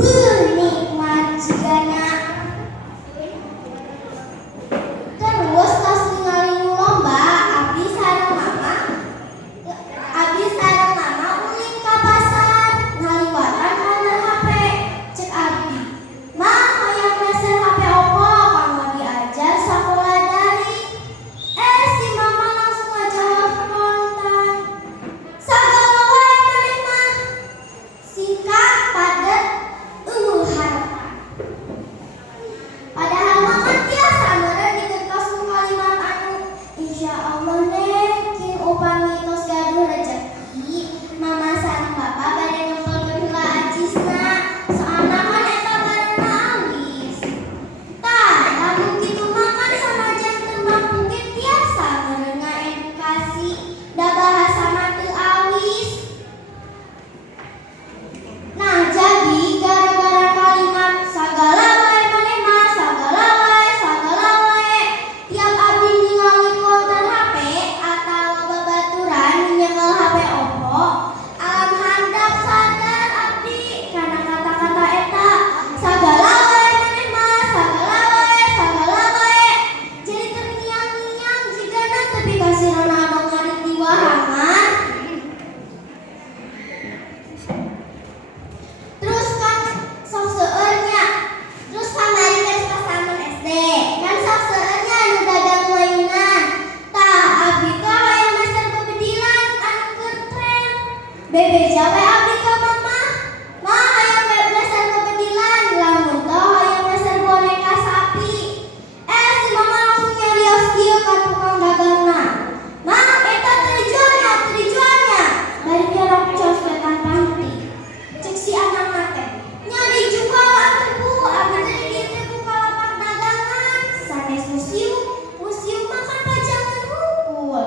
Nikmat jigana. Terus tos ningali lomba abdi sareng mama ulin ka pasar ngaliwatan motor HP. Cek abdi, "Mah, hoyong meser HP opo kanggo diajar sakola daring." Si mama langsung ngajawab spontan, "Sagala wae maneh mah." Singkat, padet, harapan. Padahal mama tiasa meureun digertos ku kalimat anu insya Allah kin upami tos gaduh rezeki mama sareng bapa bade nempelkeun heula acisna soalna kan eta barana awis. Tah lamun kitu makan sanajan teu mampu ge tiasa meureun ngaedukasi da bahasana teu awis. Nah jadi gara-gara kalimat sagala wae maneh mah sagala wae tiap abdi ningali konten HP atawa babaturan nyekel HP Oppo alam handap sadar abdi kana kata-kata eta sagala wae maneh mah sagala wae jadi terngiang-ngiang jigana teu dikasih Ronaldo ngarit di wahangan. Terus kan sok seueurnya. Terus kamari geus pasaman SD. Kan sok seueurnya anu dagang mainan. Tah abdi teh hayang meser bebedilan anu keur tren. Bebeja we abdi ka mama. "Mah hayang meser bebedilan." Lamun teh hayang meser boneka sapi. Si mama langsung nyarios kieu ka tukang dagangna. "Mah, eta teu dijualnya. Bari kerok cospetan panti." Cek si anak teh, "Nya dijual atuh Bu, abdi teh dikieu ku kalapak dagangan. Sanes museum makan pajangan hungkul."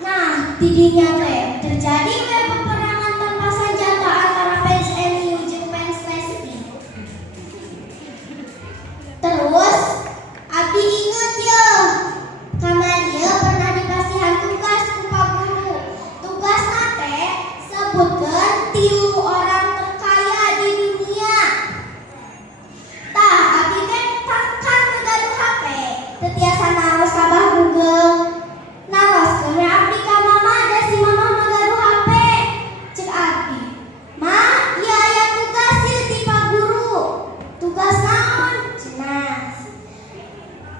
Nah, di dinya teh terjadi peperangan tanpa senjata antara fans MU jeung fans Lesti. Terus abdi inget yeuh, kamarieu pernah dikasihan tugas ku Pak Guru. Tugasna teh sebutkeun 3 orang terkaya di dunia. Tah abdi teh kan ngagaduh HP, teu tiasa naros kabah Google. Naroskeun we abdi ka mama da si mama ngagaduh HP. Cek abdi, "Mah, ieu aya tugas ieu ti Pak Guru." "Tugas naon?" cenah.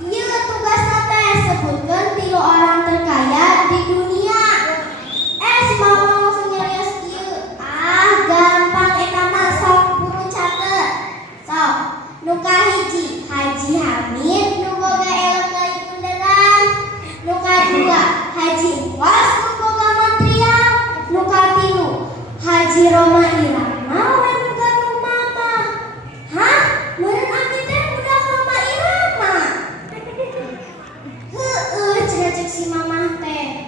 "Ieu tugasna teh sebutkeun 3 orang terkaya di dunia." Si mama langsung nyarios kieu. Gampang eta mah sok buru catet. Sok, nu kahiji Haji Hamid nu boga elok kali bunderan. Nu kadua Haji Ikhlas nu boga material. Nu katilu Haji Roma Irama we nu ganu mama. Hah? Meureun abdi teh budak Roma Irama? Heueuh cenah cek si mamah teh.